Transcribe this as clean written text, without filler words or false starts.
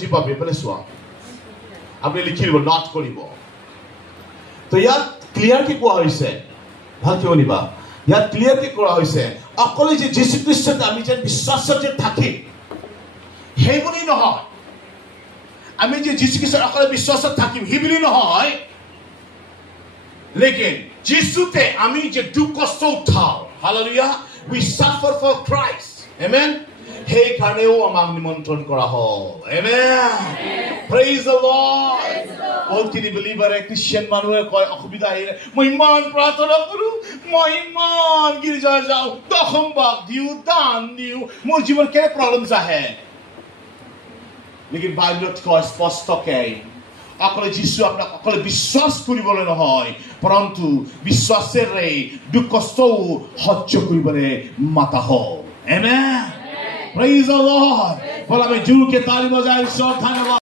বুজি পাব এফালে চোৱা আপুনি লিখিব নট কৰিব তো ইয়াত ক্লিয়াৰ কি কোৱা হৈছে ভালকে শুনিবা ইয়াত ক্লিয়াৰ কি কৰা হৈছে অকলে যে যীশু খ্ৰীষ্টত আমি যে বিশ্বাসত যে থাকিম সেই বুলি নহয় আমি যে যীশু খ্ৰীষ্টত অকলে বিশ্বাসত থাকিম সেই বুলি নহয় লেকিন যীশুতে আমি যে দুখ কষ্ট উঠাও hallelujah we suffer for Christ amen সেই কাৰণেও আমাক নিমন্ত্ৰণ কৰা হ'ল amen praise the Lord বহুতখিনি বিলিভাৰে খ্ৰীষ্টিয়ান মানুহে কয় অসুবিধা আহিলে মই ইমান প্ৰাৰ্থনা কৰোঁ মই ইমান গীৰ্জা যাওঁ দশম ভাগ দিওঁ দান দিওঁ মোৰ জীৱন কেনে প্ৰব্লেমছ আহে লেকিন বাইবেলত কয় স্পষ্টকৈ অকলে যীশু আপোনাক অকলে বিশ্বাস কৰিবলৈ নহয় পৰন্তু বিশ্বাসেৰে দুখ কষ্টও সহ্য কৰিবলৈ মাতা হ'ল আমেন praise the Lord বলা আমি জোৰকে তালি বজাই ঈশ্বৰ ধন্যবাদ